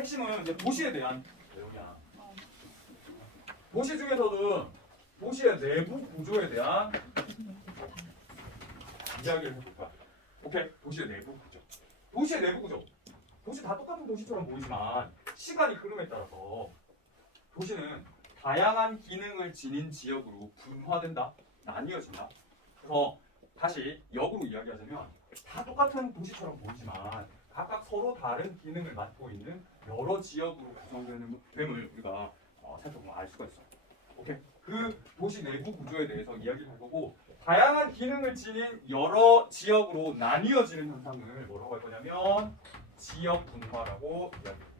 핵심은 이제 도시에 대한 내용이야. 도시 중에서도 도시의 내부 구조에 대한 이야기를 해볼 거야. 오케이? 도시의 내부 구조. 도시의 내부 구조. 도시 다 똑같은 도시처럼 보이지만 시간이 흐름에 따라서 도시는 다양한 기능을 지닌 지역으로 분화된다, 나뉘어진다. 그래서 다시 역으로 이야기하자면 다 똑같은 도시처럼 보이지만 각각 서로 다른 기능을 맡고 있는 여러 지역으로 구성되는 됨을 우리가 살펴보면 알 수가 있어요. 오케이? 그 도시 내부 구조에 대해서 이야기를 해보고 다양한 기능을 지닌 여러 지역으로 나뉘어지는 현상을 뭐라고 할 거냐면 지역 분화라고 이야기합니다.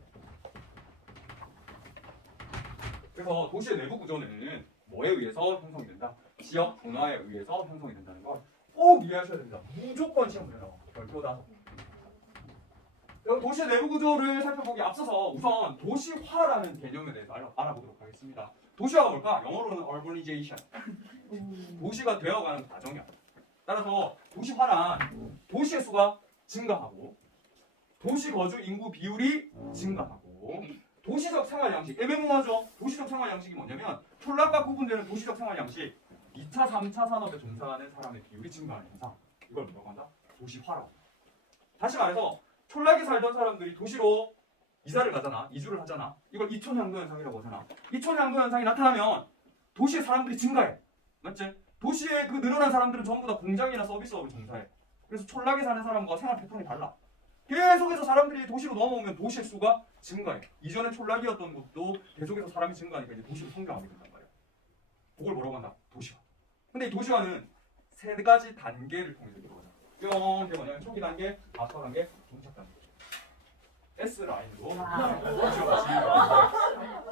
그래서 도시의 내부 구조는 뭐에 의해서 형성이 된다? 지역 분화에 의해서 형성이 된다는 걸 꼭 이해하셔야 됩니다. 무조건 시험 문제 나와. 별표다. 도시의 내부 구조를 살펴보기 앞서서 우선 도시화라는 개념에 대해서 알아보도록 하겠습니다. 도시화가 뭘까? 영어로는 urbanization. 도시가 되어가는 과정이야. 따라서 도시화란 도시의 수가 증가하고 도시 거주 인구 비율이 증가하고 도시적 생활 양식, 애매모호하죠? 도시적 생활 양식이 뭐냐면 촌락과 구분되는 도시적 생활 양식 2차, 3차 산업에 종사하는 사람의 비율이 증가하는 현상. 이걸 뭐라고 한다? 도시화라고. 다시 말해서 촌락에 살던 사람들이 도시로 이사를 가잖아. 이주를 하잖아. 이걸 이촌향도 현상이라고 하잖아. 이촌향도 현상이 나타나면 도시의 사람들이 증가해. 맞지? 도시에 그 늘어난 사람들은 전부 다 공장이나 서비스업을 종사해. 그래서 촌락에 사는 사람과 생활 패턴이 달라. 계속해서 사람들이 도시로 넘어오면 도시의 수가 증가해. 이전에 촌락이었던 곳도 계속해서 사람이 증가하니까 이제 도시로 성장하게 된단 말이야. 그걸 뭐라고 한다? 도시화. 근데 이 도시화는 세 가지 단계를 통해서 이루어져. 이게 뭐냐면 초기 단계, 가속화 단계, 종착 단계. S 라인으로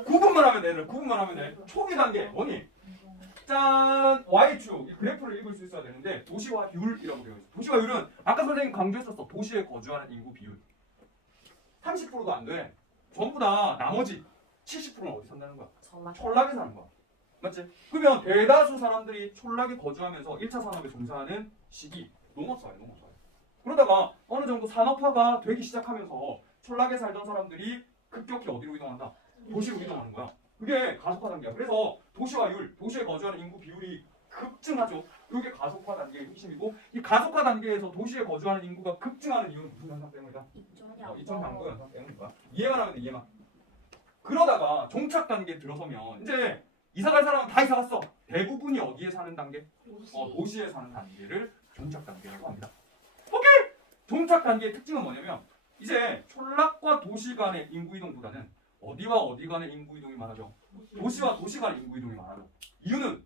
구분만 하면 돼. 구분만 하면 돼. 초기 단계 뭐니? 짠! Y축 그래프를 읽을 수 있어야 되는데 도시화율이라고 되어 있어. 도시화율은 아까 선생님 강조했었어. 도시에 거주하는 인구 비율 30%도 안 돼. 전부 다 나머지 70%는 어디 산다는 거야? 촌락에 사는 거야. 맞지? 그러면 대다수 사람들이 촌락에 거주하면서 1차 산업에 종사하는 시기 농업사회. 그러다가 어느 정도 산업화가 되기 시작하면서 촌락에 살던 사람들이 급격히 어디로 이동한다? 도시로 이동하는 거야. 그게 가속화 단계야. 그래서 도시화율, 도시에 거주하는 인구 비율이 급증하죠. 이게 가속화 단계의 핵심이고 이 가속화 단계에서 도시에 거주하는 인구가 급증하는 이유는 무슨 현상 때문이다? 이촌향도 현상 때문인 거야. 이해만 하면 돼. 이해만. 그러다가 종착 단계에 들어서면 이제 이사 갈 사람은 다 이사 갔어. 대부분이 어디에 사는 단계? 도시에 사는 단계를 종착 단계라고 합니다. 오케이! 종착 단계의 특징은 뭐냐면 이제 촌락과 도시 간의 인구 이동보다는 어디와 어디 간의 인구 이동이 많아져? 도시와 도시 간의 인구 이동이 많아져. 이유는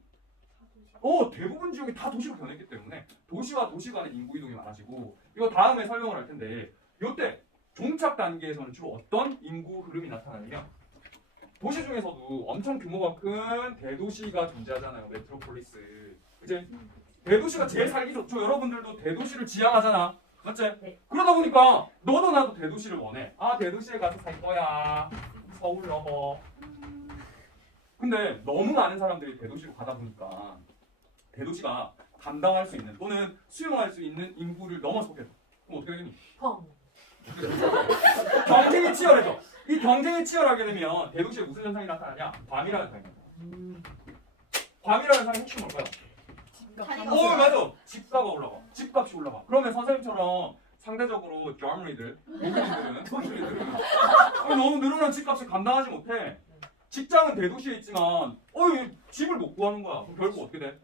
대부분 지역이 다 도시로 변했기 때문에 도시와 도시 간의 인구 이동이 많아지고 이거 다음에 설명을 할 텐데 이때 종착 단계에서는 주로 어떤 인구 흐름이 나타나냐면 도시 중에서도 엄청 규모가 큰 대도시가 존재하잖아요. 메트로폴리스. 이제 대도시가 제일 살기 좋죠. 여러분들도 대도시를 지향하잖아. 맞지? 네. 그러다 보니까 너도 나도 대도시를 원해. 아, 대도시에 가서 살 거야. 서울 넘어. 근데 너무 많은 사람들이 대도시로 가다 보니까 대도시가 감당할 수 있는 또는 수용할 수 있는 인구를 넘어서게 돼. 그럼 어떻게 되니? 경쟁이 치열해져. 이 경쟁이 치열하게 되면 대도시에 무슨 현상이 나타나냐? 과밀화 현상이 나타나. 과밀화 현상의 핵심은 뭘까요? 맞아. 집가가 올라가. 집값이 올라가. 그러면 선생님처럼 상대적으로 젊은이들, 독일인들은 너무 늘어난 집값을 감당하지 못해. 직장은 대도시에 있지만 집을 못 구하는 거야. 그럼 결국 어떻게 돼?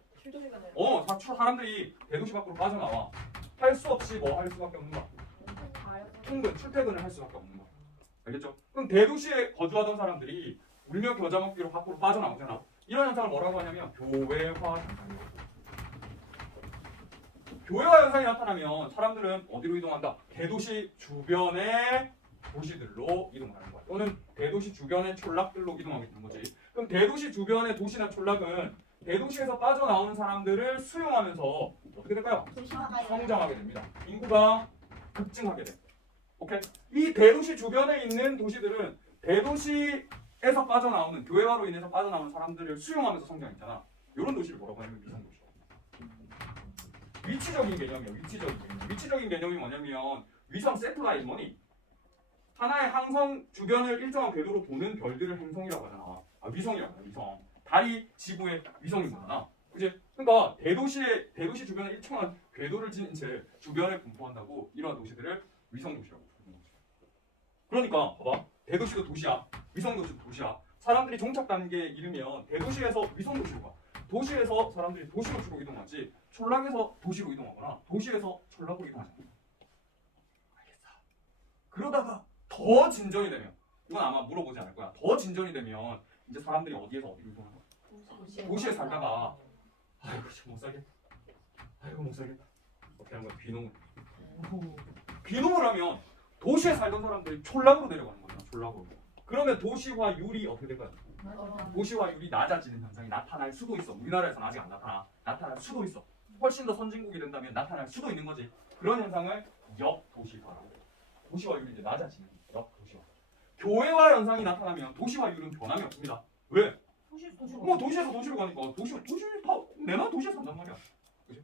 사람들이 대도시 밖으로 빠져나와. 할 수 없이 뭐 할 수밖에 없는 거야. 통근, 출퇴근을 할 수밖에 없는 거야. 알겠죠? 그럼 대도시에 거주하던 사람들이 울며 겨자 먹기로 밖으로 빠져나오잖아. 이런 현상을 뭐라고 하냐면 교외화 현상이에요. 교외화 현상이 나타나면 사람들은 어디로 이동한다? 대도시 주변의 도시들로 이동하는 거야. 또는 대도시 주변의 촌락들로 이동하게 되는 거지. 그럼 대도시 주변의 도시나 촌락은 대도시에서 빠져나오는 사람들을 수용하면서 어떻게 될까요? 성장하게 됩니다. 인구가 급증하게 돼. 오케이? 이 대도시 주변에 있는 도시들은 대도시에서 빠져나오는 교외화로 인해서 빠져나오는 사람들을 수용하면서 성장했잖아. 이런 도시를 뭐라고 하냐면 위성도시. 위치적인 개념이에요. 위치적인 개념이 뭐냐면 위성 세틀라이트 뭐니? 하나의 항성 주변을 일정한 궤도로 도는 별들을 행성이라고 하잖아. 아, 위성이라고 하잖아. 위성. 달이 지구의 위성인 거잖아. 그지? 그러니까 대도시 주변에 일정한 궤도를 지닌 채 주변에 분포한다고 이러한 도시들을 위성 도시라고 부르는 거지. 그러니까 봐봐. 대도시도 도시야. 위성 도시도 도시야. 사람들이 종착 단계에 이르면 대도시에서 위성 도시로 가. 도시에서 사람들이 도시로 주로 이동하지. 촌락에서 도시로 이동하거나 도시에서 촌락으로 이동하지. 알겠어. 그러다가 더 진전이 되면 이건 아마 물어보지 않을 거야. 더 진전이 되면 이제 사람들이 어디에서 어디로 이동하는 거야? 도시에 살다가 아이고 못 살겠다. 아이고 못 살겠다. 어떻게 하는 거야? 귀농을. 귀농을 하면 도시에 살던 사람들이 촌락으로 내려가는 거야. 촌락으로. 그러면 도시화율이 어떻게 될까요? 도시화율이 낮아지는 현상이 나타날 수도 있어. 우리나라에서는 아직 안 나타나. 나타날 수도 있어. 훨씬 더 선진국이 된다면 나타날 수도 있는 거지. 그런 현상을 역도시화라고 해. 도시화율이 이제 낮아지는 역도시화. 교회화 현상이 나타나면 도시화율은 변함이 없습니다. 왜? 뭐 도시에서 도시로 가니까 도시 다 내가 도시에 산단 말이야. 그지?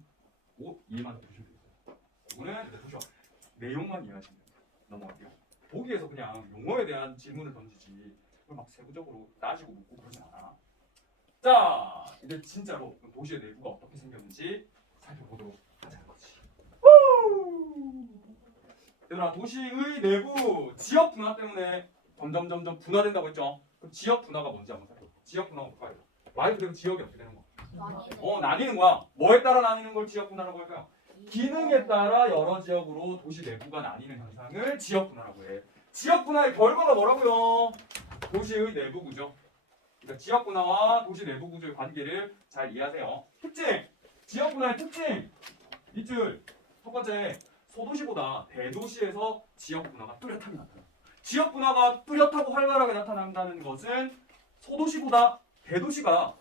뭐 이해만 해주시면 되겠어요. 이거는 이제 도시화 내용만 이해하시면 됩니다. 넘어갈게요. 보기에서 그냥 용어에 대한 질문을 던지지 그걸 막 세부적으로 따지고 묻고 그러진 않아. 자, 이제 진짜로 도시의 내부가 어떻게 생겼는지 살펴보도록 하자는 거지. 얘들아, 도시의 내부 지역 분화 때문에 점점 분화된다고 했죠. 그럼 지역 분화가 뭔지 한번 살펴볼게요. 지역 분화가 뭘까요? 말 그대로 지역이 어떻게 되는 거야? 나뉘는 거야. 뭐에 따라 나뉘는 걸 지역 분화라고 할까요? 기능에 따라 여러 지역으로 도시 내부가 나뉘는 현상을 지역 분화라고 해. 지역 분화의 결과가 뭐라고요? 도시의 내부 구조. 그러니까 지역 분화와 도시 내부 구조의 관계를 잘 이해하세요. 특징! 지역 분화의 특징! 밑줄. 첫 번째, 소도시보다 대도시에서 지역 분화가 뚜렷하게 나타나. 지역 분화가 뚜렷하고 활발하게 나타난다는 것은 소도시보다 대도시가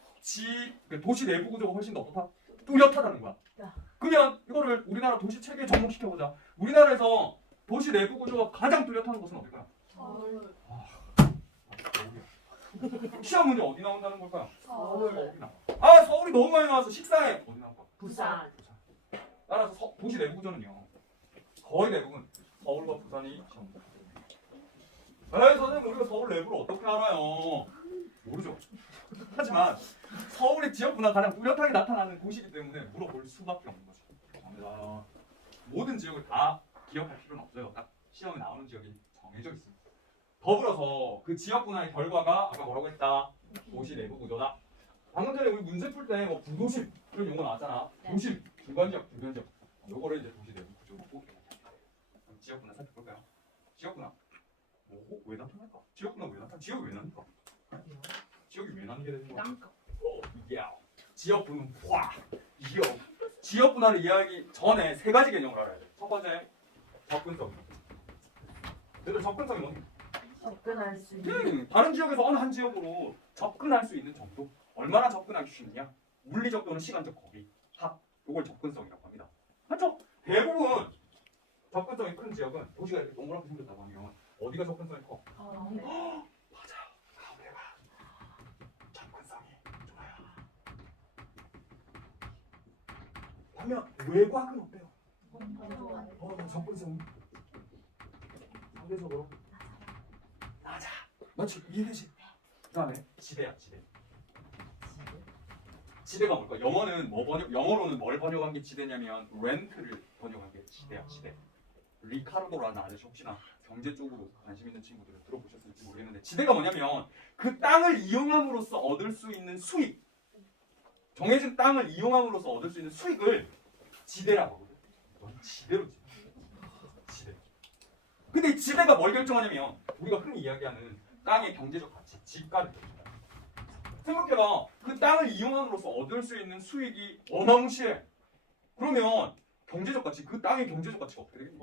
도시 내부 구조가 훨씬 더 어떻다? 뚜렷하다는 거야. 그러면 이거를 우리나라 도시 체계에 접목시켜보자. 우리나라에서 도시 내부 구조가 가장 뚜렷한 곳은 어딜까요? 서울. 시험 문제 어디 나온다는 걸까요? 서울. 어디 나와? 아, 서울이 너무 많이 나와서 식상해. 어디 나올까? 부산. 따라서 도시 내부 구조는요. 거의 대부분 서울과 부산이 시험 문제. 에이, 선생님 우리가 서울 내부를 어떻게 알아요? 모르죠. 하지만 서울의 지역 분화가 가장 뚜렷하게 나타나는 곳이기 때문에 물어볼 수밖에 없는 거죠. 감사합니다. 모든 지역을 다 기억할 필요는 없어요. 딱 시험에 나오는 지역이 정해져 있습니다. 더불어서 그 지역 분화의 결과가 아까 뭐라고 했다? 도시 내부 구조다. 방금 전에 우리 문제 풀 때 뭐 부도심 그런 용어 나왔잖아. 도심, 중간지역, 주변지역. 요거를 이제 도시 내부 구조로 꼭 지역 분화 살펴볼까요? 지역 분화. 왜 나타날까? 지역 분화 왜 나타나? 지역이 왜 나니까? 지역이 왜 나뉘게 되는 거야? 지역 분화. 지역 분화를 이해하기 전에 세 가지 개념을 알아야 돼. 첫 번째, 접근성. 얘들 접근성이 뭐니? 접근할 수 있는. 다른 지역에서 어느 한 지역으로 접근할 수 있는 정도. 얼마나 접근하기 쉽느냐? 물리적 또는 시간적 거리. 이걸 접근성이라고 합니다. 맞죠? 대부분 접근성이 큰 지역은 도시가 이렇게 동그랗게 생겼다고 하면 어디가 접근성이 커? 맞아요. 가운데가 접근성이 좋아요. 그러면 외곽은 어때요? 접근성이 상대적으로 낮아. 맞지? 이해되지? 그 다음에 지대야, 지대. 지대가 뭘까? 영어로는 뭘 번역한 게 지대냐면 렌트를 번역한 게 지대야, 지대. 리카르도라는 아저씨 혹시나 경제 쪽으로 관심 있는 친구들은 들어보셨을지 모르겠는데 지대가 뭐냐면 그 땅을 이용함으로써 얻을 수 있는 수익, 정해진 땅을 이용함으로써 얻을 수 있는 수익을 지대라고 하거든. 넌 지대로 지대. 근데 이 지대가 뭘 결정하냐면 우리가 흔히 이야기하는 땅의 경제적 가치, 지가를 결정해. 생각해봐. 그 땅을 이용함으로써 얻을 수 있는 수익이 어마무시해. 그러면 경제적 가치, 그 땅의 경제적 가치가 어떻게 되겠니?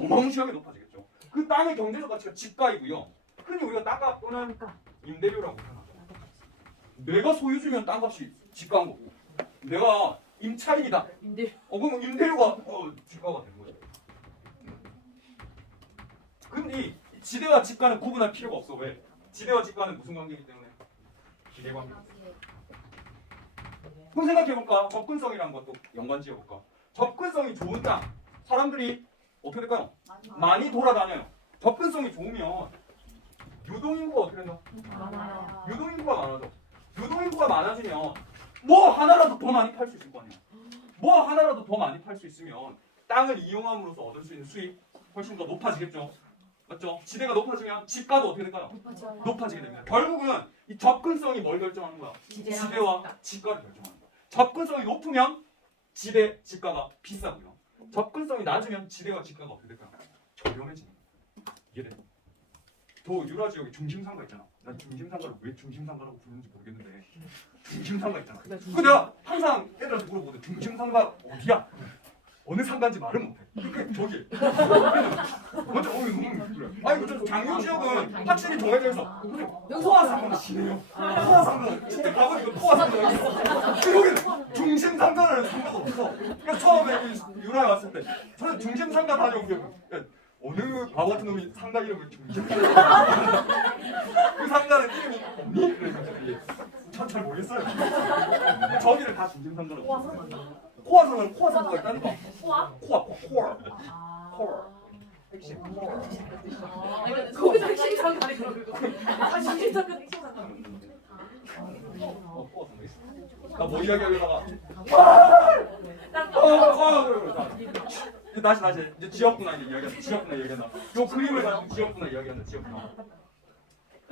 어마무시하게 높아지겠죠. 그 땅의 경제적 가치가 지가이고요. 흔히 우리가 땅값 또는 임대료라고 표현하죠. 내가 소유주면 땅값이 지가인 거고, 내가 임차인이다. 그럼 임대료가 지가가 되는 거죠. 근데 지대와 지가는 구분할 필요가 없어. 왜? 지대와 지가는 무슨 관계이기 때문에? 기대관계. 그럼 생각해볼까? 접근성이라는 것도 연관지어볼까? 접근성이 좋은 땅, 사람들이 어떻게 될까요? 많이 돌아다녀요. 접근성이 좋으면 유동인구가 어떻게 된다? 많아요. 유동인구가 많아져. 유동인구가 많아지면 뭐 하나라도 더 많이 팔 수 있을 거 아니야. 뭐 하나라도 더 많이 팔 수 있으면 땅을 이용함으로써 얻을 수 있는 수익 훨씬 더 높아지겠죠. 맞죠? 지대가 높아지면 집가도 어떻게 될까요? 높아지게 됩니다. 결국은 이 접근성이 뭘 결정하는 거야? 지대와 집가를 결정하는 거야. 접근성이 높으면 지대, 집가가 비싸고요. 접근성이 낮으면 지대와 집가가 어떻게 될까요? 저렴해지는 거야. 이해돼? 더 유라 지역에 중심상가 있잖아. 난 중심상가를 왜 중심상가라고 부르는지 모르겠는데 중심상가 있잖아. 그 내가 항상 애들한테 물어보거든. 중심상가 어디야? 어느 상가인지 말을 못해. 그러니까 저기. 먼저 그래. 아니 저 장유 지역은 확실히 정해져 있어. 포화 상가가 지네요. 포화 상가. 진짜 가보니까 포화 상가가 있어. 여기는 중심 상가라는 상가가 없어. 그러니까 처음에 유라에 왔을 때 저는 중심 상가 다녀온 게 어느 바보 같은 놈이 상가 이름을 중심 상가. 그 상가는 이름이 없니? 그래서 잘 모르겠어요. 저기를 다 중심 상가라고. 코어상은 코어 상가가 있다니까. 코어. 핵심. 거기서 핵심 상관이 그러고. 아, 핵심 상관 핵심 상관. 코어 상가 있어. 나 뭐 이야기하려다가. 그래. 다시 이제 지역분화 이야기한다. 지역분화 이야기한다. 요 그림을 가지고 지역분화 이야기한다. 지역분화.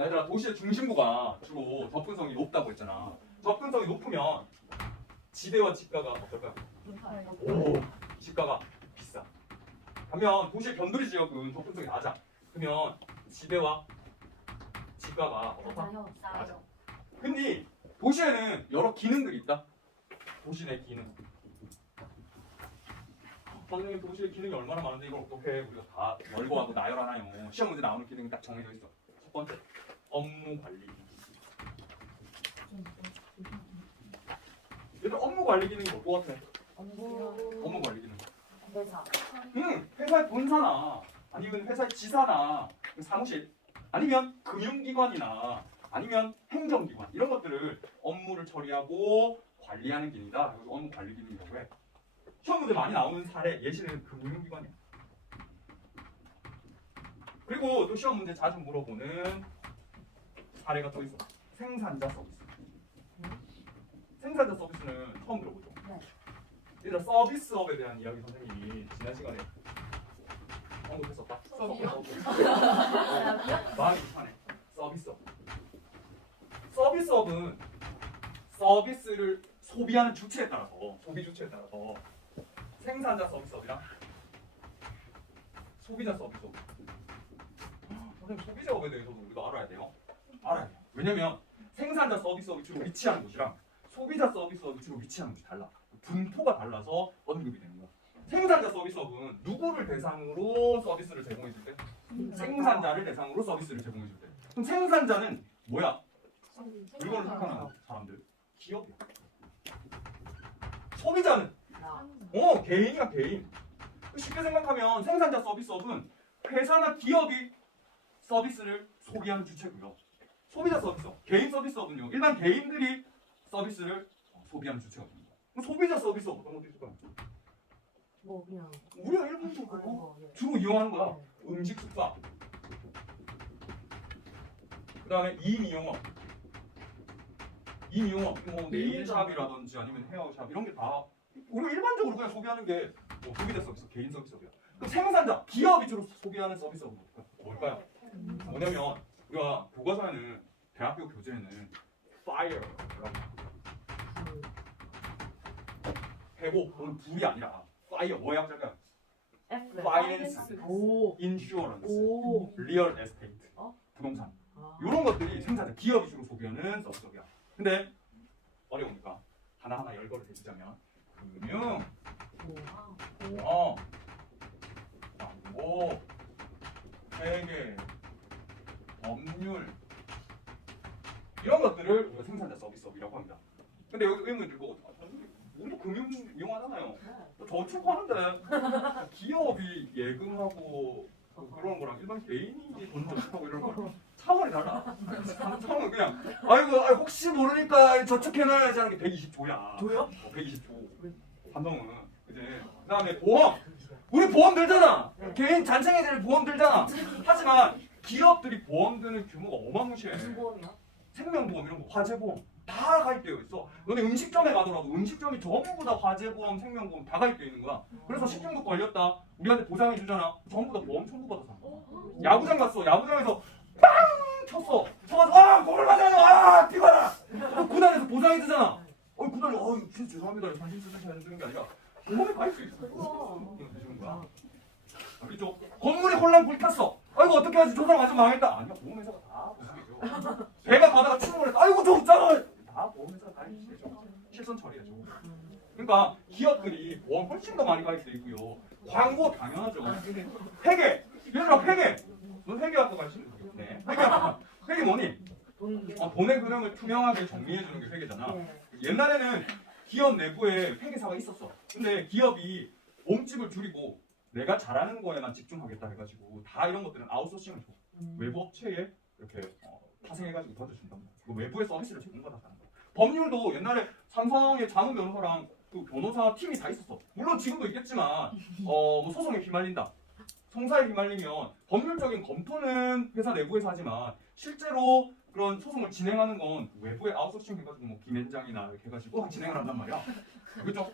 얘들아 도시의 중심부가 주로 접근성이 높다고 했잖아. 접근성이 높으면 지대와 집가가 어떨까요? 오, 집가가 비싸. 반면 도시의 변두리 지역은 접근성이 낮아. 그러면 지대와 집가가 어떨까? 낮아. 근데 도시에는 여러 기능들이 있다. 도시 내 기능. 선생님 도시의 기능이 얼마나 많은데 이걸 어떻게 우리가 다 열거하고 나열하나요? 시험 문제 나오는 기능이 딱 정해져 있어. 첫 번째, 업무 관리. 얘들 업무 관리 기능이 뭐 같아? 업무 관리 기능. 회사. 회사의 본사나 아니면 회사의 지사나 사무실 아니면 금융기관이나 아니면 행정기관 이런 것들을 업무를 처리하고 관리하는 기능이다. 그래서 업무 관리 기능이라고 해. 시험 문제 많이 나오는 사례 예시는 금융기관이야. 그리고 또 시험 문제 자주 물어보는 사례가 또 있어. 생산자 서비스. 생산자 서비스는 처음 들어보죠. 네. 얘들아 서비스업에 대한 이야기 선생님이 지난 시간에 언급했었다. 서비스업. 마음이 이상하네. 서비스업. 서비스업은 서비스를 소비하는 주체에 따라서 소비 주체에 따라서 생산자 서비스업이랑 소비자 서비스업. 선생님 소비자업에 대해서도 우리가 알아야 돼요. 알아야 돼요. 왜냐면 생산자 서비스업이 주로 위치하는 곳이랑 소비자 서비스업이 주로 위치하는 곳이 달라. 분포가 달라서 언급이 되는 거야. 생산자 서비스업은 누구를 대상으로 서비스를 제공해 줄 때? 생산자를 대상으로 서비스를 제공해 줄 때. 그럼 생산자는 뭐야? 물건을 생산하는 사람들. 기업이야. 소비자는 개인이야 개인. 쉽게 생각하면 생산자 서비스업은 회사나 기업이 서비스를 소비하는 주체고요. 소비자 서비스업, 개인 서비스업은요. 일반 개인들이 서비스를 소비하는 주체가 됩니다. 그럼 소비자 서비스업 어떤 것도 있을까요? 뭐 그냥 우리가 일반적으로 하는 거. 예. 주로 이용하는 거야. 음식 숙박. 그 다음에 이미용업. 이미용업, 뭐 네일샵이라든지 아니면 헤어샵 이런 게 다 우리가 일반적으로 그냥 소비하는 게 소비자 서비스, 개인 서비스업이야. 그럼 생산자, 기업이 주로 소비하는 서비스업은 뭘까요? 뭐냐면 우리가 교과서에는 대학교 교재에는 fire라고 해고 또는 불이 아니라 fire 뭐의 약자일까요? F. Finance, 오. insurance, 오. real estate, 부동산 이런 것들이 생산자, 기업이 주로 소비하는 서비스업이야. 근데 어려우니까 하나하나 열거를 해주자면 금융, 광고, 회계, 법률 이런 것들을 우리가 생산자 서비스업이라고 합니다. 근데 여기 의문들 보고 우리도 금융 이용하잖아요. 저축하는데 기업이 예금하고 그런 거랑 일반 개인이 돈 저축하고 이런 거랑 차원이 달라. 차원은 그냥 아이고 혹시 모르니까 저축해놔야지 하는 게 120조야. 조요? 120조. 한동은 그지. 그다음에 보험. 우리 보험 들잖아. 네. 개인 잔챙이들 보험 들잖아. 하지만 기업들이 보험 드는 규모가 어마무시해. 무슨 보험이야? 생명보험 이런 거, 화재보험 다 가입되어 있어. 너네 음식점에 가더라도 음식점이 전부 다 화재보험, 생명보험 다 가입되어 있는 거야. 그래서 식중독 걸렸다. 우리한테 보상해 주잖아. 전부 다 보험 청구받아서 한 거야. 야구장 갔어. 야구장에서 빵 쳤어. 쳐가지고 공을 맞아서 피가라. 구단에서 보상해 주잖아. 구단이 진짜 죄송합니다. 관심 쓰셔야 되는 게 아니라 보험에 가입돼 있어. 주는 거야. 그렇죠? 건물이 홀랑 불탔어. 아이고 어떻게 하지? 조상 완전 망했다. 아니야 보험회사가 다 보상해줘. 배가 가다가 침몰했어. 아이고 저 없잖아. 다 보험회사가 다 해주죠. 실손 처리해줘. 그러니까 기업들이 보험 훨씬 더 많이 가입돼 있고요. 광고 당연하죠. 회계. 얘들아 회계. 넌 회계학과 갈 수 있는 거 네. 회계 뭐니? 돈의 흐름을 투명하게 정리해주는 게 회계잖아. 네. 옛날에는 기업 내부에 회계사가 있었어. 근데 기업이 몸집을 줄이고 내가 잘하는 거에만 집중하겠다 해가지고 다 이런 것들은 아웃소싱을 줘. 외부 업체에 이렇게 파생해가지고 던져준단 말이야. 그 외부의 서비스를 제공받았다는 거야. 법률도 옛날에 삼성의 자문 변호사랑 그 변호사 팀이 다 있었어. 물론 지금도 있겠지만 뭐 소송에 휘말린다. 송사에 휘말리면 법률적인 검토는 회사 내부에서 하지만 실제로 그런 소송을 진행하는 건 외부에 아웃소싱 해가지고 뭐 김앤장이나 이렇게 해가지고 진행을 한단 말이야. 그렇죠?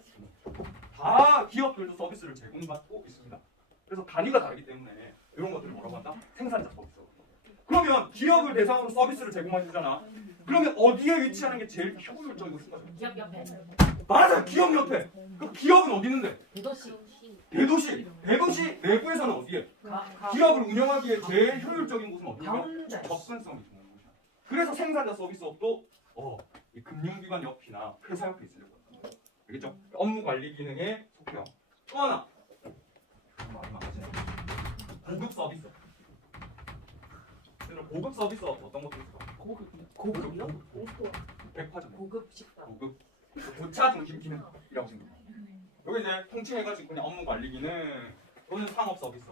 다 기업들도 서비스를 제공받고 있습니다. 그래서 단위가 다르기 때문에 이런 것들을 뭐라고 한다? 생산자 서비스. 그러면 기업을 대상으로 서비스를 제공해주잖아. 그러면 어디에 위치하는 게 제일 효율적이고 순간적이야? 기업 옆에. 맞아, 기업 옆에. 그 기업은 어디 있는데? 대도시. 대도시 내부에서는 어디에? 기업을 운영하기에 제일 효율적인 곳은 어디냐? 가운데. 접근성이 좋은 곳이야. 그래서 생산자 서비스업도 이 금융기관 옆이나 회사 옆에 있으려고 합니다. 알겠죠? 업무 관리 기능에 속해요. 또 하나. 고급 서비스. 고급 서비스업 어떤 것도 있을까? 고급이요? 백화점. 고급 식당. 고급 고차 중심 기능이라고 생각해요. 여기 이제 통칭해가지고 그냥 업무 관리 기능 또는 상업 서비스.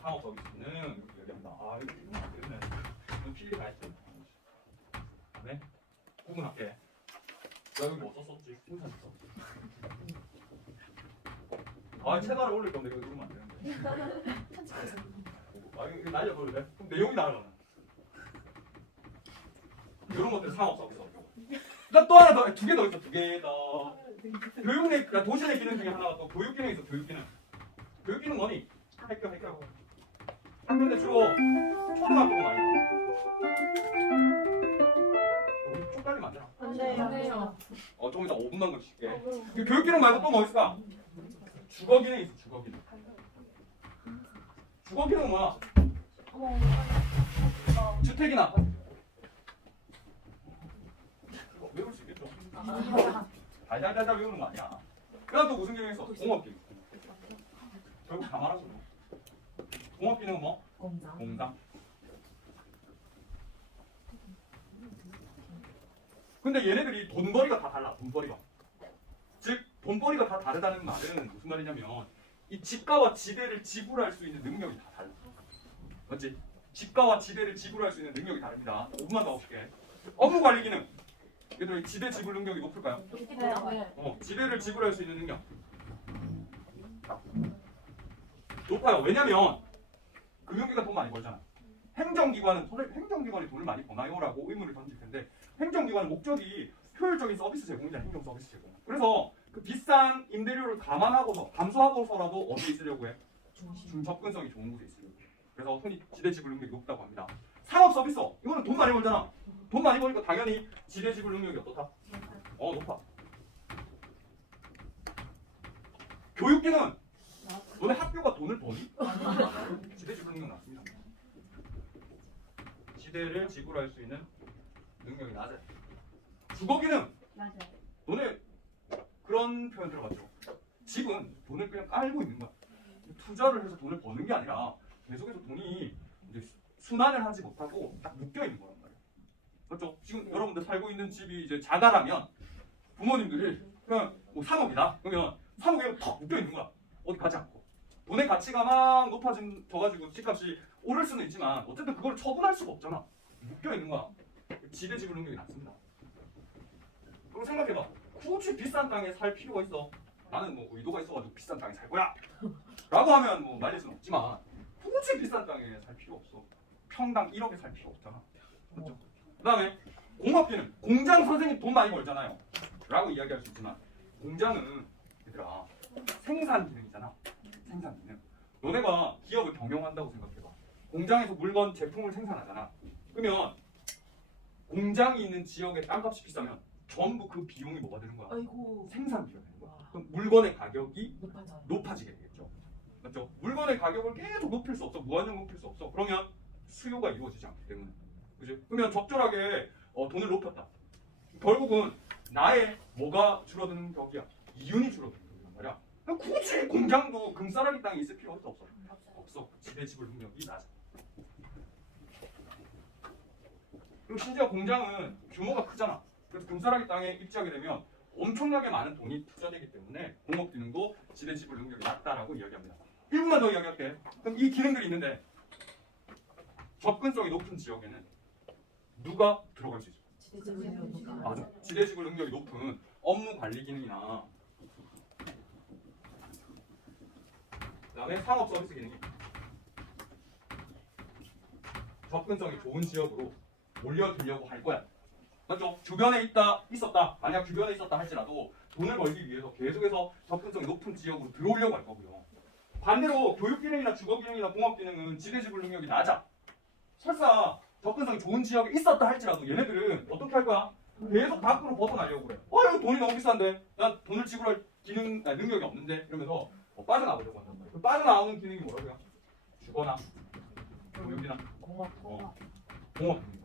상업 서비스는 이렇게 얘기한다. 이거 안 되네. 이건 필리 다 했지. 네? 구분할게. 여기 뭐 썼었지? 생산 서비스. 채널을 올릴 건데 이거 누르면 안 되는데. 이거 날려버릴래? 그럼 내용이 나가잖아. 이런 것들 상업 서비스. 또 하나 더, 두 개 더 있어, 두 개 더. 교육내, 그러니까 도시내 기능 중에 하나가 또 교육기능이 있어, 교육기능. 교육기능 뭐니? 학교. 학교인데 주로 초등학교가 많이 나와. 우리 쪽달리면 안 되나? 안 돼요. 좀 이따 5분만 더 쉴게. 그 교육기능 말고 또 뭐 있을까? 주거기능 있어, 주거기능. 주거기능은 뭐야? 주택이나. 외울 수 있겠죠? 달달달달 외우는 거 아니야. 그다음 또 무슨 기능 있어? 공업기능. 결국 다 말하죠. 공업기능은 뭐? 공장. 근데 얘네들이 돈벌이가 다 달라. 돈벌이가. 즉 돈벌이가 다 다르다는 말은 무슨 말이냐면 이 집가와 지배를 지불할 수 있는 능력이 다 달라. 맞지? 집가와 지배를 지불할 수 있는 능력이 다릅니다. 5분만 더 해볼게. 업무 관리 기능. 얘들 지배 지불 능력이 높을까요? 지배를 지불할 수 있는 능력 높아요. 왜냐면 금융기관 돈 많이 벌잖아. 행정기관은 행정기관이 돈을 많이 버나요라고 의문을 던질 텐데 행정기관은 목적이 효율적인 서비스 제공이잖아. 행정 서비스 제공. 그래서 그 비싼 임대료를 감수하고서라도 어디에 있으려고 해? 접근성이 좋은 곳에 있으려고 해. 그래서 흔히 지배 지불 능력이 높다고 합니다. 상업 서비스 이거는 돈 많이 벌잖아. 돈 많이 벌니까 당연히 지배 지불 능력이 어떻다? 높아. 교육기능은 너네 학교가 돈을 버니? 지배 지불 능력 낮습니다. 지배를 지불할 수 있는 능력이 낮아요. 주거기능 너네 그런 표현 들어봤죠? 집은 돈을 그냥 깔고 있는 거야. 투자를 해서 돈을 버는 게 아니라 계속해서 돈이 이제 순환을 하지 못하고 딱 묶여 있는 거란 말이야. 그렇죠? 지금 여러분들 살고 있는 집이 이제 자가라면 부모님들이 그냥 뭐 3억이다. 그러면 3억에 턱 묶여 있는 거야. 어디 가지 않고. 돈의 가치가 막 높아져가지고 집값이 오를 수는 있지만 어쨌든 그걸 처분할 수가 없잖아. 묶여 있는 거야. 지배 지불 능력이 낮습니다. 그럼 생각해봐. 굳이 비싼 땅에 살 필요가 있어? 나는 뭐 의도가 있어가지고 비싼 땅에 살 거야 라고 하면 뭐 말릴 수는 없지만 굳이 비싼 땅에 살 필요 없어. 평당 1억에 살 필요 없잖아. 맞죠? 그 다음에 공업기능. 공장 선생님 돈 많이 벌잖아요 라고 이야기할 수 있지만 공장은 얘들아 생산 기능이잖아. 생산 기능. 너네가 기업을 경영한다고 생각해봐. 공장에서 물건 제품을 생산하잖아. 그러면 공장이 있는 지역의 땅값이 비싸면 전부 그 비용이 뭐가 되는 거야? 아이고. 생산비가 되는 거야. 그럼 물건의 가격이 높아져. 높아지게 되겠죠. 맞죠? 물건의 가격을 계속 높일 수 없어. 무한정 높일 수 없어. 그러면 수요가 이루어지지 않기 때문에. 그지? 그러면 적절하게 돈을 높였다. 결국은 나의 뭐가 줄어드는 격이야? 이윤이 줄어드는 거란 말이야. 그럼 굳이 공장도 금싸라기 땅에 있을 필요가 없어. 없어. 지배지불 능력이 낮아. 그리고 심지어 공장은 규모가 크잖아. 그래서 금싸라기 땅에 입지하게 되면 엄청나게 많은 돈이 투자되기 때문에 공업 기능도 지배지불 능력이 낮다라고 이야기합니다. 1분만 더 이야기할게. 그럼 이 기능들이 있는데 접근성이 높은 지역에는 누가 들어갈 수 있어? 맞아. 지배지불 능력이 높은 업무 관리 기능이나 그다음에 상업 서비스 기능이 접근성이 좋은 지역으로 몰려들려고 할 거야. 맞죠? 주변에 있었다. 만약 주변에 있었다 할지라도 돈을 벌기 위해서 계속해서 접근성이 높은 지역으로 들어오려고 할 거고요. 반대로 교육 기능이나 주거 기능이나 공업 기능은 지배지불 능력이 낮아. 설사 접근성이 좋은 지역에 있었다 할지라도 얘네들은 어떻게 할 거야? 계속 밖으로 벗어나려고 그래. 이거 돈이 너무 비싼데 난 돈을 지불할 능력이 없는데 이러면서 빠져나오려고 한단 말이야. 빠져나오는 기능이 뭐라고요? 주거나 교육이나 공업 기능.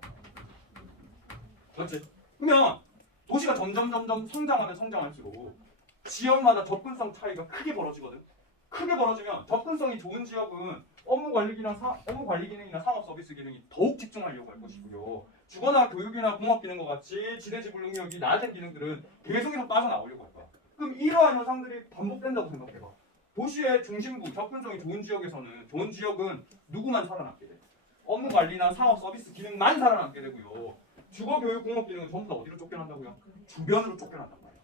그렇지? 그러면 도시가 점점 성장하면 성장할수록 지역마다 접근성 차이가 크게 벌어지거든. 크게 벌어지면 접근성이 좋은 지역은 업무 관리 기능이나 상업 서비스 기능이 더욱 집중하려고 할 것이고요. 주거나 교육이나 공업 기능과 같이 지배지불 능력이 낮은 기능들은 계속해서 빠져나오려고 할 거야. 그럼 이러한 현상들이 반복된다고 생각해봐. 도시의 중심부, 접근성이 좋은 지역에서는 좋은 지역은 누구만 살아남게 돼? 업무 관리나 상업 서비스 기능만 살아남게 되고요. 주거, 교육, 공업 기능은 전부 다 어디로 쫓겨난다고요? 주변으로 쫓겨난단 말이야.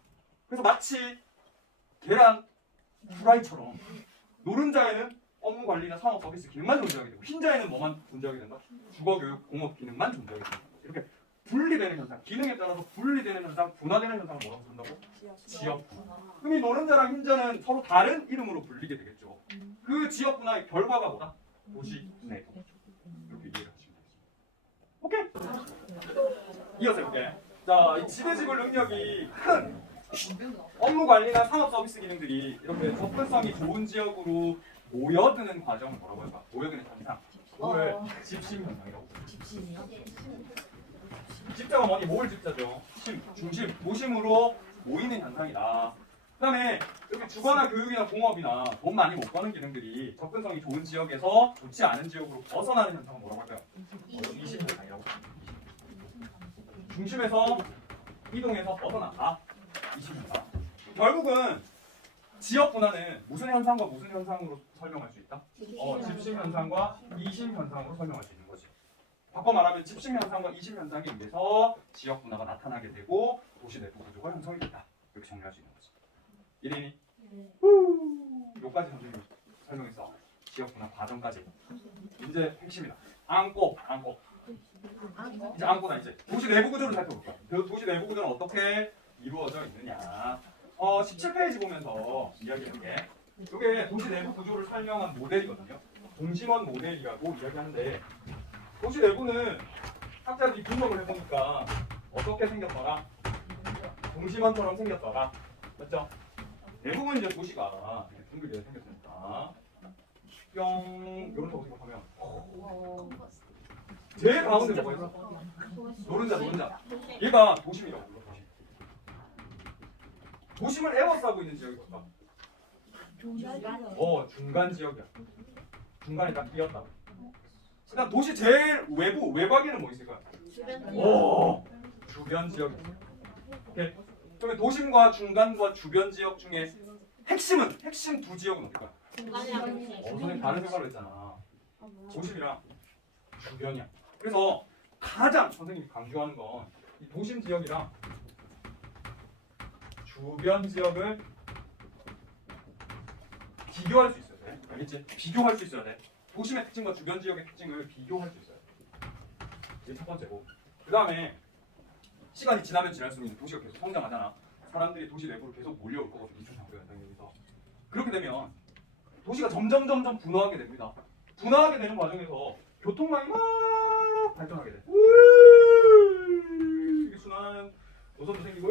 그래서 마치 계란 후라이처럼 노른자에는 업무 관리나 상업 서비스 기능만 존재하게 되고 흰자에는 뭐만 존재하게 된다? 주거, 교육, 공업 기능만 존재하게 된다. 이렇게 분리되는 현상, 기능에 따라서 분리되는 현상, 분화되는 현상을 뭐라고 부른다고? 지역 분화. 그럼 이 노른자랑 흰자는 서로 다른 이름으로 불리게 되겠죠. 그 지역 분화의 결과가 뭐다? 도시 내부. 이렇게 이해를 하시면 되겠습니다. 오케이? 이어서 해볼게. 자, 이 지배지불 능력이 큰 업무 관리나 상업 서비스 기능들이 이렇게 접근성이 좋은 지역으로 모여드는 과정을 뭐라고 할까? 모여드는 현상. 이걸 집심 현상이라고. 집신이요? 집자가 뭐니? 모을 집자죠. 중심, 도심으로 모이는 현상이다. 그 다음에 이렇게 주거나 교육이나 공업이나 돈 많이 못 버는 기능들이 접근성이 좋은 지역에서 좋지 않은 지역으로 벗어나는 현상은 뭐라고 할까요? 이심 현상이라고. 중심에서 이동해서 벗어나다. 이심 현상. 결국은 지역 분화는 무슨 현상과 무슨 현상으로 설명할 수 있다? 집심 현상과 이심 현상으로 설명할 수 있는 거지. 바꿔 말하면 집심 현상과 이심 현상에 의해서 지역 분화가 나타나게 되고 도시 내부 구조가 형성이 된다. 이렇게 정리할 수 있는 거지. 이래니? 여기까지 선생님이 설명했어. 지역 분화 과정까지. 이제 핵심이다. 안고. 이제 안고다 이제. 도시 내부 구조를 살펴볼 거야. 그 도시 내부 구조는 어떻게 이루어져 있느냐. 17페이지 보면서 이야기할게. 이게 도시 내부 구조를 설명한 모델이거든요. 동심원 모델이라고 이야기하는데 도시 내부는 학자들이 분석을 해보니까 어떻게 생겼더라? 동심원처럼 생겼더라. 맞죠? 대부분 이제 도시가 이렇게 둥글게 생겼으니까 뿅 이런 거 생각하면 제일 가운데 뭐가 있어? 노른자. 얘가 도심이라고 불러. 도심을 에워싸고 있는 지역이 뭘까? 중간 지역이야. 중간에 딱 끼었다. 그다음 도시 제일 외곽에는 뭐 있을까요? 주변 지역. 오케이. 그러면 도심과 중간과 주변 지역 중에 핵심 두 지역은 어딜까요? 선생님 다른 생각을 했잖아. 도심이랑 주변이야. 그래서 가장 선생님이 강조하는 건 이 도심 지역이랑 주변 지역을 비교할 수 있어야 돼. 알겠지? 비교할 수 있어야 돼. 도심의 특징과 주변 지역의 특징을 비교할 수 있어야 돼. 이게 첫 번째고. 그 다음에 시간이 지나면 지날수록 이제 도시가 계속 성장하잖아. 사람들이 도시 내부로 계속 몰려올 거거든. 이쪽 장소에서. 그렇게 되면 도시가 점점 분화하게 됩니다. 분화하게 되는 과정에서 교통망이 막 발전하게 돼. 이게 순환하는 노선도 생기고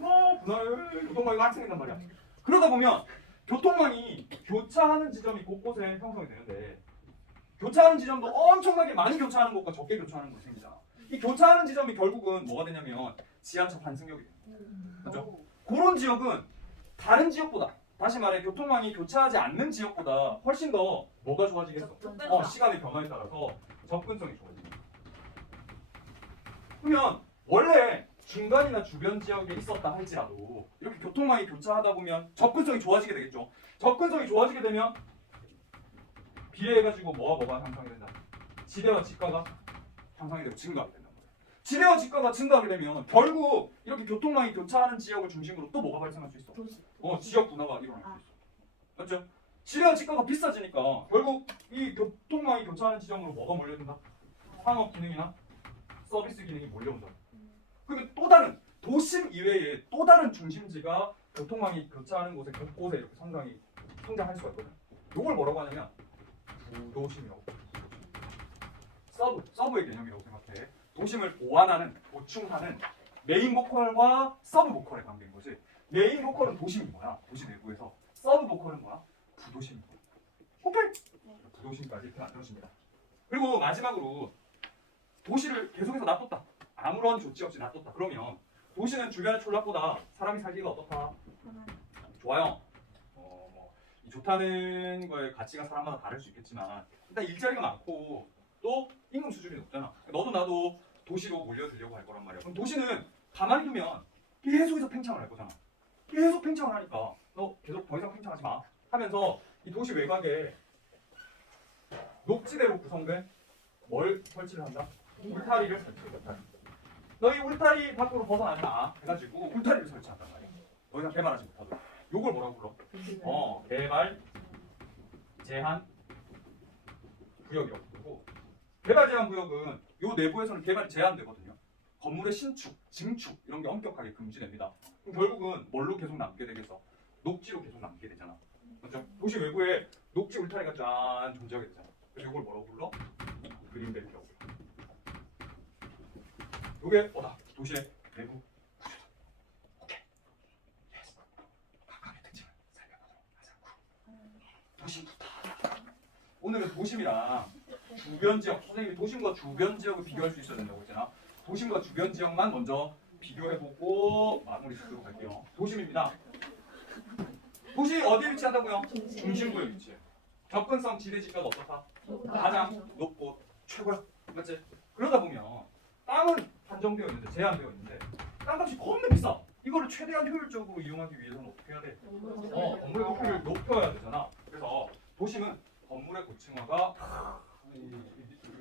막 분화해. 교통망이 막 생긴단 말이야. 그러다 보면 교통망이 교차하는 지점이 곳곳에 형성이 되는데 교차하는 지점도 엄청나게 많이 교차하는 곳과 적게 교차하는 곳이 생기잖아. 이 교차하는 지점이 결국은 뭐가 되냐면 지하철 환승역이 돼. 그렇죠? 그런 지역은 다른 지역보다 다시 말해 교통망이 교차하지 않는 지역보다 훨씬 더 뭐가 좋아지겠어? 시간의 변화에 따라서 접근성이 좋아집니다. 그러면 원래 중간이나 주변 지역에 있었다 할지라도 이렇게 교통망이 교차하다 보면 접근성이 좋아지게 되겠죠. 접근성이 좋아지게 되면 비례해가지고 뭐가 향상이 된다. 지대와 지가가 향상이 되고 증가하게 된단 말이에요. 지대와 지가가 증가하게 되면 결국 이렇게 교통망이 교차하는 지역을 중심으로 또 뭐가 발생할 수 있어? 지역 분화가 일어날 수 있어. 맞죠? 지대와 지가가 비싸지니까 결국 이 교통망이 교차하는 지점으로 뭐가 몰려든다? 상업 기능이나 서비스 기능이 몰려온다. 그러면 또 다른 도심 이외에 또 다른 중심지가 교통망이 교차하는 곳에 곳곳에 이렇게 성장할 수가 있거든. 이걸 뭐라고 하냐면 부도심이라고. 서브의 개념이라고 생각해. 도심을 보충하는 메인 보컬과 서브 보컬의 관계인 거지. 메인 보컬은 도심이 뭐야? 도시 내부에서. 서브 보컬은 뭐야? 부도심인 거야. 오케이? 부도심까지 이렇게 만들어집니다. 그리고 마지막으로 도시를 계속해서 놔뒀다. 아무런 조치 없이 놔뒀다. 그러면 도시는 주변의 촌락보다 사람이 살기가 어떻다? 좋아요. 이 좋다는 거의 가치가 사람마다 다를 수 있겠지만 일단 일자리가 많고 또 임금 수준이 높잖아. 너도 나도 도시로 몰려들려고 할 거란 말이야. 그럼 도시는 가만히 두면 계속해서 팽창을 할 거잖아. 계속 팽창을 하니까 너 계속 더 이상 팽창하지 마 하면서 이 도시 외곽에 녹지대로 구성된 뭘 설치를 한다? 울타리를 설치한다. 너희 울타리 밖으로 벗어나지 마 해가지고 울타리를 설치한단 말이야. 더 이상 개발하지 못하도록. 요걸 뭐라고 불러? 개발 제한 구역이라고 부르고, 개발 제한 구역은 요 내부에서는 개발이 제한되거든요. 건물의 신축, 증축 이런 게 엄격하게 금지됩니다. 그럼 결국은 뭘로 계속 남게 되겠어? 녹지로 계속 남게 되잖아. 맞죠? 도시 외부에 녹지 울타리가 짠 존재하게 되잖아. 그래서 이걸 뭐라고 불러? 그린벨트라고 불러. 요게 도시의 내부 구조다. 오케이. 예스. 각각의 특징을 살펴보도록 하자. 도심부터. 오늘은 도심이랑 주변 지역, 선생님이 도심과 주변 지역을 비교할 수 있어야 된다고 했잖아. 도심과 주변 지역만 먼저 비교해보고 마무리 짓도록 할게요. 도심입니다. 도시 어디에 위치한다고요? 중심부에 위치해. 접근성 지대지가가 어떻다? 가장 높고 최고야. 맞지? 그러다 보면 땅은 한정되어 있는데, 제한되어 있는데 땅값이 겁나 비싸. 이거를 최대한 효율적으로 이용하기 위해서는 어떻게 해야 돼? 건물의 높이를 높여야 되잖아. 그래서 도심은 건물의 고층화가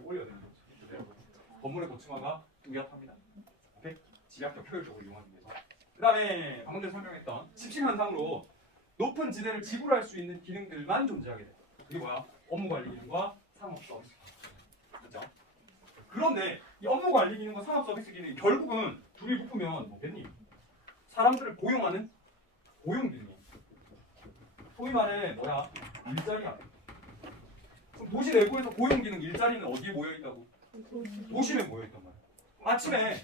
올려야 되는 거지. 건물의 고층화가 뚜렷합니다. 오케이? 지략적 효율적으로 이용하기 위해서. 그 다음에 방금 전에 설명했던 집신현상으로 높은 지대를 지불할 수 있는 기능들만 존재하게 돼. 이게 뭐야? 업무관리 기능과 상업서비스 기능. 그렇죠? 그런데 이 업무관리 기능과 상업서비스 기능이 결국은 둘이 묶으면 뭐겠니? 사람들을 고용하는 고용 기능이야. 소위 말해 뭐야? 일자리야. 그럼 도시 내부에서 고용 기능 일자리는 어디에 모여 있다고? 도심에 모여 있단 말이야. 아침에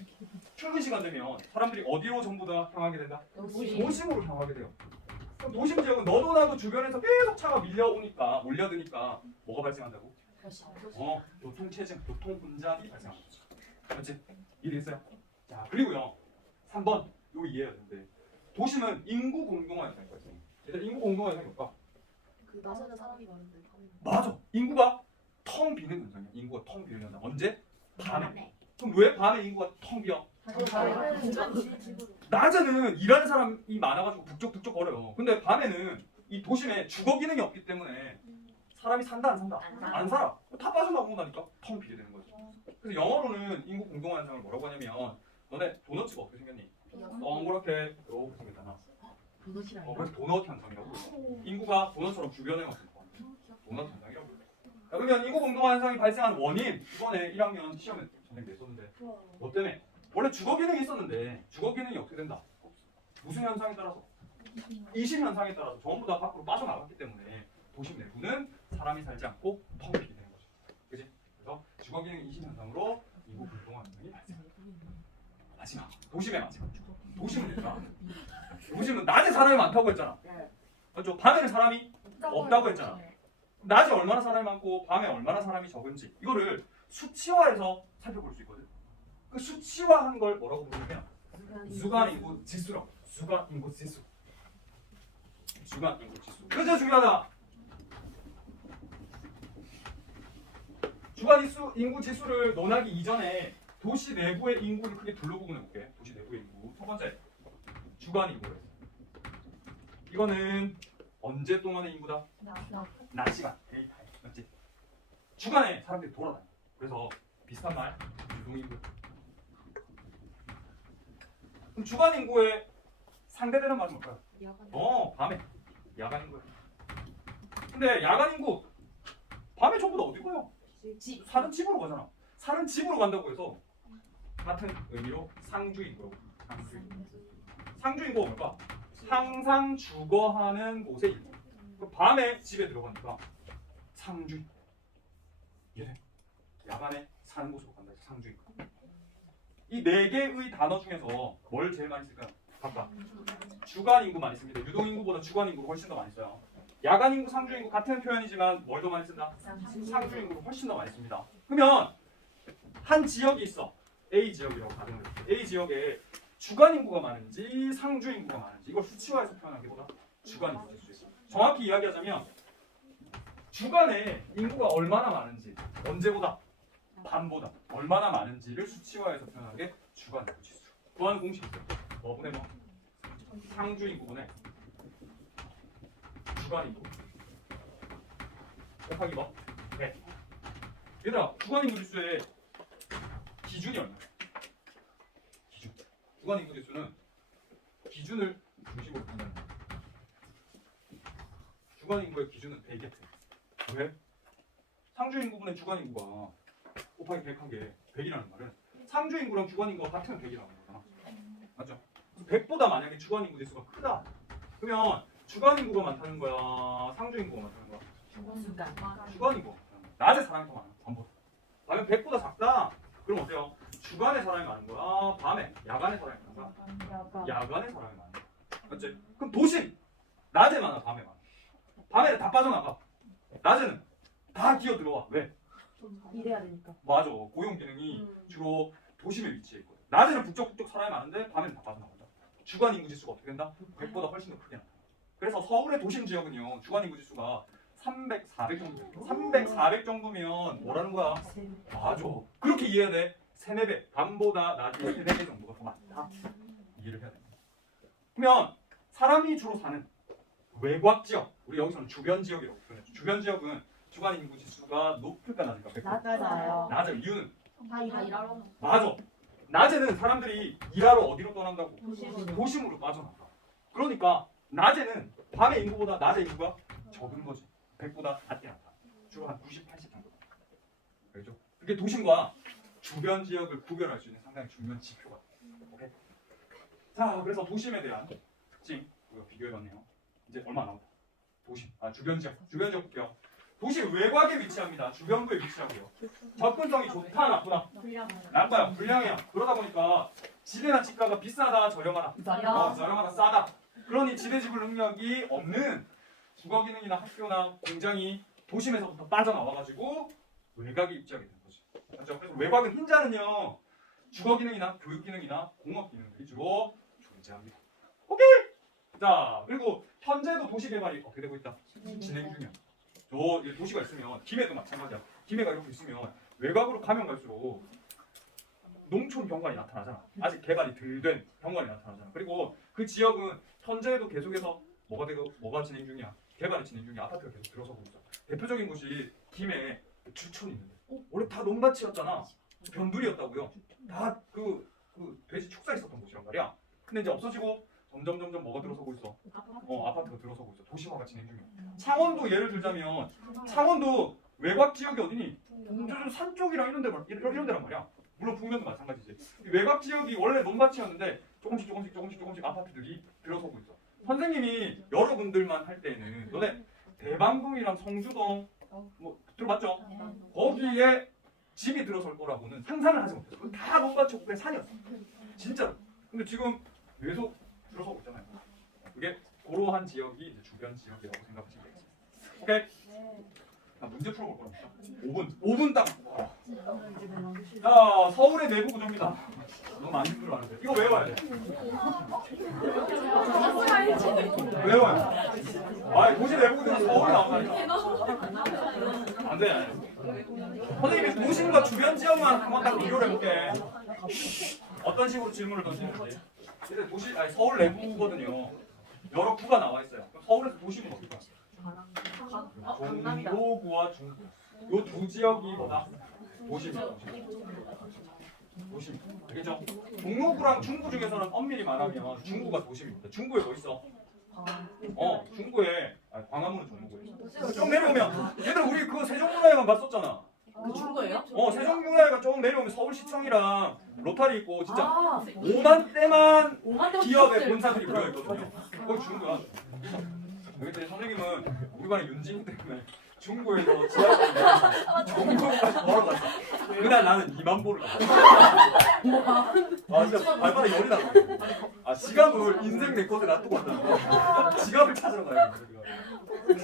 출근 시간 되면 사람들이 어디로 전부 다 향하게 된다? 도심으로 향하게 돼요. 그럼 도심 지역은 너도 나도 주변에서 계속 차가 몰려드니까 뭐가 발생한다고? 교통체증, 교통분자이 발생합니다. 그렇지? 이해됐어요? 자, 그리고요. 3번 요 이해해야 되는데, 도심은 인구 공동화 현상이 발생해요. 얘들 인구 공동화 현상이 뭘까? 그 낮에는 사람이 많은데 맞아. 인구가 텅 비는 현상이야. 인구가 텅 비는 현상. 언제? 밤에. 그럼 왜 밤에 인구가 텅 비어? 낮에는 일하는 사람이 많아가지고 북적북적 거려요. 근데 밤에는 이 도심에 주거 기능이 없기 때문에 사람이 산다 안 산다? 안 살아. 다 빠져나오고 나니까 텅 비게 되는 거죠. 그래서 영어로는 인구 공동화 현상을 뭐라고 하냐면, 너네 도너츠가 어떻게 생겼니? 동그랗게 이렇게 생겼잖아. 도넛이랑 그래서 도넛 현상이라고 불러. 인구가 도넛처럼 주변에 왔을 거야. 도넛 현상이라고 불러. 자, 그러면 인구 공동화 현상이 발생한 원인 이번에 1학년 시험에 전형 냈었는데 뭐 때문에? 원래 주거 기능이 있었는데 주거 기능이 어떻게 된다? 무슨 현상에 따라서? 이심 현상에 따라서 전부 다 밖으로 빠져나갔기 때문에 도심 내부는 사람이 살지 않고 텅 비게 되는 거죠. 그지? 그래서 주거 기능 이심 현상으로 인구 공동화 현상이 발생. 마지막 도심의 마지막. 도심은 얘들아. 도심은 낮에 사람이 많다고 했잖아. 맞죠? 밤에는 사람이 없다고 했잖아. 낮에 얼마나 사람이 많고 밤에 얼마나 사람이 적은지 이거를 수치화해서 살펴볼 수 있거든. 그 수치화한 걸 뭐라고 부르냐면 주간 인구 지수라고. 주간 인구 지수. 주간 인구 지수. 이거 진짜 중요하다. 주간 인구 지수를 논하기 이전에 도시 내부의 인구를 크게 둘로 구분해 볼게. 도시 내부의 인구. 첫 번째 주간 인구를. 이거는 언제 동안의 인구다? 낮 시간, 데이타임, 맞지? 주간에 사람들이 돌아다녀. 그래서 비슷한 말, 유동인구. 그럼 주간 인구의 상대되는 말은 뭘까요? 밤에. 야간 인구야. 근데 야간 인구, 밤에 전부 다 어디 가요? 사는 집으로 가잖아. 사는 집으로 간다고 해서 같은 의미로 상주인구라고. 상주인구가 뭘까? 항상 주거하는 곳에 있고 밤에 집에 들어가니까 상주인. 이해돼? 야간에 사는 곳으로 간다 해서 상주인. 이 네 개의 단어 중에서 뭘 제일 많이 쓸까요? 각각 주간 인구 많이 씁니다. 유동 인구보다 주간 인구를 훨씬 더 많이 써요. 야간 인구, 상주 인구 같은 표현이지만 뭘 더 많이 쓴다? 상주 인구를 훨씬 더 많이 씁니다. 그러면 한 지역이 있어. A 지역이라고 가정을 해볼게요. A 지역에 주간 인구가 많은지 상주 인구가 많은지 이걸 수치화해서 표현하기보다 주간 인구 지수. 정확히 이야기하자면 주간에 인구가 얼마나 많은지 언제보다 밤보다 얼마나 많은지를 수치화해서 표현하는 게 주간 인구 지수. 또한 공식이 있어요. 뭐분의 뭐? 상주 인구분의 주간 인구 곱하기 뭐? 100. 얘들아 주간 인구 지수의 기준이 얼마야? 주간 인구 지수는 기준을 중심으로 판단합니다. 주간 인구의 기준은 100이야. 왜? 상주 인구분의 주간 인구가 곱하기 100한 게 100이라는 말은 상주 인구랑 주간 인구가 같으면 100이라는 거잖아. 맞죠? 100보다 만약에 주간 인구 지수가 크다. 그러면 주간 인구가 많다는 거야? 상주 인구가 많다는 거야? 주간 인구. 낮에 사람이 더 많아. 밤보다. 밤에 100보다 작다. 그럼 어때요? 주간에 사람이 많은 거야? 밤에? 야간에 사람이 많은 거야? 야간에 사람이 많은 거야. 맞지? 그럼 도심! 낮에 많아? 밤에 많아? 밤에는 다 빠져나가. 낮에는 다 기어 들어와. 왜? 일해야 되니까. 맞아. 고용 기능이 주로 도심에 위치해 있거든. 낮에는 북적북적 사람이 많은데 밤에는 다 빠져나간다. 주간 인구 지수가 어떻게 된다? 100보다 훨씬 더 크게 나타나. 그래서 서울의 도심 지역은요. 주간 인구 지수가 300, 400 정도 돼요. 300, 400 정도면 뭐라는 거야? 맞아. 그렇게 이해해야 돼. 3, 4배. 밤보다 낮이 3, 4배 정도가 더 많다. 이해를 해야 돼. 그러면 사람이 주로 사는 외곽 지역, 우리 여기서는 주변 지역이라고 표현했죠. 주변 지역은 주간 인구 지수가 높을까 낮을까? 100%. 낮아요. 낮아. 이유는? 다 일하러. 맞아. 낮에는 사람들이 일하러 어디로 떠난다고? 도심으로. 도심으로 빠져나가. 그러니까 낮에는 밤의 인구보다 낮의 인구가 적은 거지. 100보다 낮게 나타. 주로 한 90, 80 정도. 그렇죠? 그게 도심과 주변 지역을 구별할 수 있는 상당히 중요한 지표가. 오케이. 자, 그래서 도심에 대한 특징 우리가 비교해봤네요. 이제 얼마 안 남았다. 도심, 주변 지역 볼게요. 도시 외곽에 위치합니다. 주변부에 위치하고요. 접근성이 좋다, 나쁘다? 나빠요. 불량해요. 그러다 보니까 지대나 집가가 비싸다, 저렴하다? 저렴하다, 싸다. 그러니 지대 지불 능력이 없는 주거 기능이나 학교나 공장이 도심에서부터 빠져나와가지고 외곽에 입지하게 되는 거죠. 맞죠? 그래서 외곽은 흰자는요, 주거 기능이나 교육 기능이나 공업 기능들이 주로 존재합니다. 오케이. 자, 그리고 현재도 도시 개발이 어떻게 되고 있다? 진행 중이야. 도시가 있으면 김해도 마찬가지야. 김해가 이렇게 있으면 외곽으로 가면 갈수록 농촌 경관이 나타나잖아. 아직 개발이 덜 된 경관이 나타나잖아. 그리고 그 지역은 현재도 계속해서 뭐가 진행 중이야? 개발이 진행 중이야. 아파트가 계속 들어서고 있어. 대표적인 곳이 김해 주촌이 있는데 원래 다 논밭이었잖아. 변두리였다고요. 다 그 돼지 축사 있었던 곳이란 말이야. 근데 이제 없어지고 점점 뭐가 들어서고 있어? 아파트가 들어서고 있어. 도시화가 진행 중이야. 창원도 예를 들자면 창원도 외곽 지역이 어디니? 좀 산 쪽이랑 이런 데란 말이야. 물론 북면도 마찬가지지. 이 외곽 지역이 원래 논밭이었는데 조금씩 아파트들이 들어서고 있어. 선생님이 여러분들만 할 때는 너네 대방동이랑 성주동 뭐 들어봤죠? 거기에 집이 들어설 거라고는 상상을 하지 못했어. 다 논밭이고 그냥 산이었어. 진짜로. 근데 지금 계속 들어서고 있잖아요. 그게 그러한 지역이 이제 주변 지역이라고 생각하시면 되겠습니다. 오케이? 자, 문제 풀어볼 겁니다. 5분 딱. 자, 서울의 내부 구조입니다. 너무 많이 힘들어하는데 이거 외워야 돼. 외워요. 아, 도시 내부 구조는 서울에 나온다니까. 안 돼. 선생님이 도심과 주변 지역만 한번 딱 비교를 해볼게. 어떤 식으로 질문을 던지는지. 이제 서울 내부거든요. 여러 구가 나와 있어요. 그럼 서울에서 도심은 어디가? 종로구와 중구. 요 두 지역이 뭐다? 도심이야. 도심. 알겠죠? 종로구랑 중구 중에서는 엄밀히 말하면 중구가 도심입니다. 중구에 뭐 있어? 중구에 광화문은 종로구에. 좀 내려오면 얘들 우리 그 세종문화회관 갔었잖아. 그 중거예요? 세종문화회관 조금 내려오면 서울시청이랑 로타리 있고 진짜 5만 대만 기업의 본사들이 모여있거든요. 거기 중구야. 근데 선생님은 우리 반에 윤진이 때문에 중구에서 지하철 내려서 종로까지 걸어갔어. 그날 나는 2만 보를 갔어. 진짜 발바닥 열이 나고. 지갑을 인생 내 것에 놔두고 왔다는 거. 지갑을 찾으러 가야 돼. 그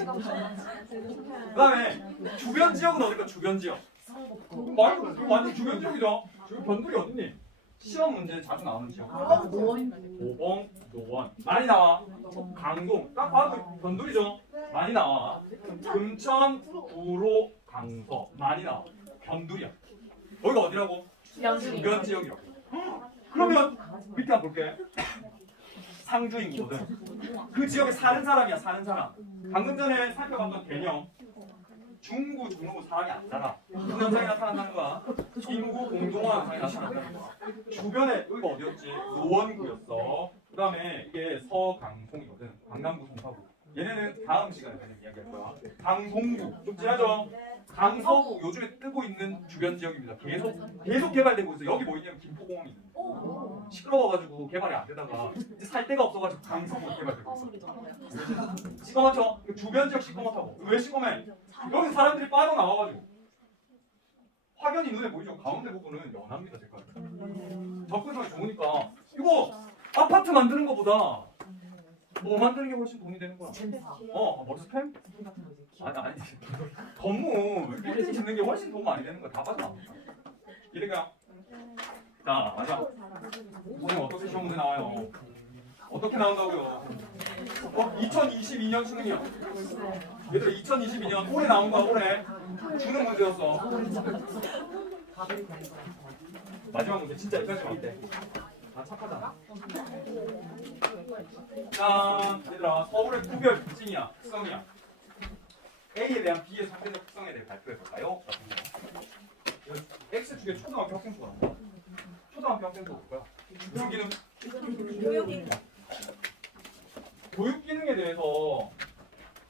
다음에 주변 지역은 어딜까? 주변 지역. 말고 이거 완전 주변 지역이죠. 지금 변두리 어딨니? 시험 문제 자주 나오는 지역. 도봉, 노원 많이 나와. 강동 딱 봐도 변두리죠. 많이 나와. 금천, 구로, 강서 많이 나와. 변두리야. 여기가 어디라고? 주변 지역이라고. 그러면 밑에 한번 볼게. 상주 인구거든. 그 지역에 사는 사람이야. 사는 사람. 방금 전에 살펴봤던 개념. 중구, 종로구 사람이 안 살아. 무슨 현상이 나타난다는 거야? 인구 공동화 현상이 나타난다는 거야. 주변에 여기가 어디였지? 노원구였어. 그 다음에 이게 서강송이거든. 강남구, 송파구. 얘네는 다음 시간에 이야기할 거야. 강동구 좀 진하죠? 강서구 요즘에 뜨고 있는 주변 지역입니다. 계속 개발되고 있어. 여기 뭐 있냐면 김포공항이 있는데 시끄러워가지고 개발이 안 되다가 이제 살 데가 없어가지고 강서구 개발되고 있어. 시커멓죠? 주변 지역 시커멓다고. 왜 시커매? 여기 사람들이 빠져나와가지고 확연히 눈에 보이죠? 가운데 부분은 연합니다. 색깔. 접근성이 좋으니까 이거 아파트 만드는 것보다 뭐 만드는 게 훨씬 돈이 되는 거야. 머리 스팸? 아니. 건물 빌딩 짓는 게 훨씬 돈 많이 되는 거야. 다 빠져나와. 이래가. 자, 맞아. 오늘 어떻게 시험 문제 나와요? 어떻게 나온다고요? 2022년 수능이요. 얘들아 2022년 올해 나온 거야. 올해 주는 문제였어. 마지막 문제 진짜 여기까지 왔대. 다 착하잖아. 자, 얘들아 서울의 구별 특징이야. 특성이야. A에 대한 B의 상대적 특성에 대해 발표해볼까요? X 중에 초등학교 학생 수가 나와. 초등학교 학생 수가 볼까요? 교육 기능에 대해서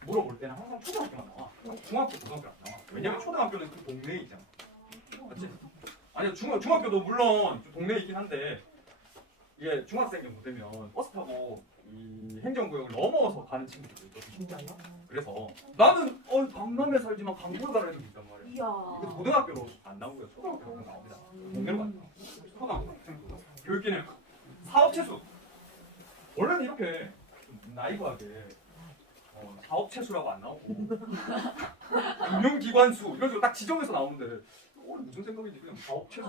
물어볼 때는 항상 초등학교만 나와. 중학교, 고등학교 안 나와. 왜냐면 초등학교는 그 동네에 있잖아. 맞지? 아니 중학교도 물론 좀 동네에 있긴 한데 이게 중학생 정도 되면 버스 타고 이 행정구역을 넘어서 가는 친구들도 있거든요. 그래서 나는 강남에 살지만 강북에 가는 애들도 있단 말이야. 이거 고등학교로 안 나오고요. 초등학교로 나옵니다. 동네로 가요. 초등학교 교육기능 사업체수. 원래는 이렇게 나이브하게 사업체수라고 안 나오고 금융기관수 이런 식으로 딱 지정해서 나오는데 무슨 생각인지 그냥 사업체수.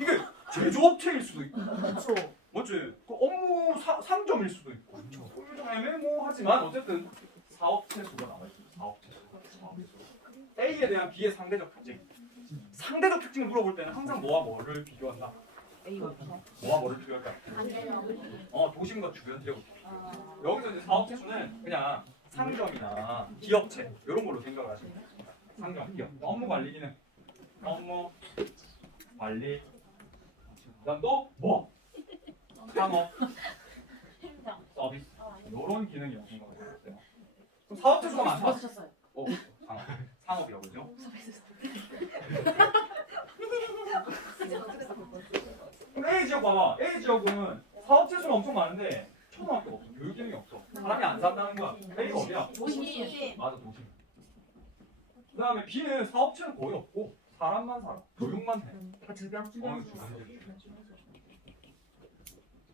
이게 제조업체일 수도 있고 맞지? 그 업무 상점일 수도 있고 좀 애매모호하지만 어쨌든 사업체수가 나와 있습니다. 사업체수. A에 대한 B의 상대적 특징. 상대적 특징을 물어볼 때는 항상 뭐와 뭐를 비교한다? 뭐와 뭐를 비교할까? 도심과 주변 지역. 여기서 이제 사업체수는 그냥 상점이나 기업체 이런 걸로 생각을 하시면 돼요. 상점, 기업, 업무 관리 기능, 업무 관리. 그다음 또 뭐? 상업, 서비스 이런 기능이라고 생각을 해주세요. 그럼 사업 재수가 많다. 쓰셨어요. 상업이라고 그러죠. 그럼 A 지역 봐봐. A 지역은 사업 재수가 엄청 많은데 초등학교가 없어. 교육 기능이 없어. 사람이 안 산다는 거야. A가 어디야? 도시. 맞아, 도시. 그 다음에 B는 사업체는 거의 없고 사람만 살아. 교육만 해. 주변. 어느 주변.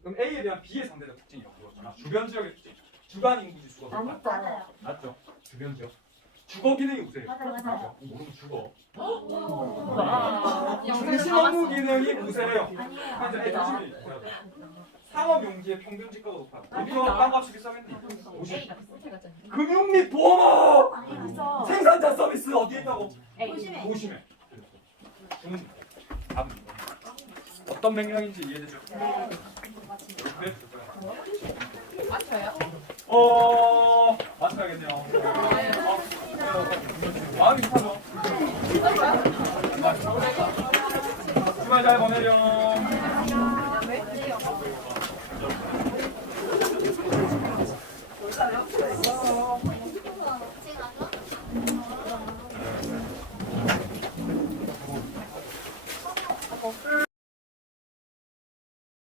그럼 A에 대한 B의 상대적 특징이라고 그러잖아. 주변 지역의 특징. 주간 인구 지수가 높아. 맞아요. 맞죠? 주변 지역. 주거 기능이 우세해. 맞아요. 모르면 죽어. 와. 중심 업무 기능이 우세해요. 아니에요. 현재 중심이 상업 용지의 평균 지가가 높아. 어디가 땅값이 비싸겠니? 도시. 금융 및 보험업. 생산자 서비스 어디에 있다고? 도심에. 도심에. 주문. 답은 어떤 맥락인지 이해되죠? 네. 맞춰야겠네요. 마음이 급하죠? 주말 잘 보내렴.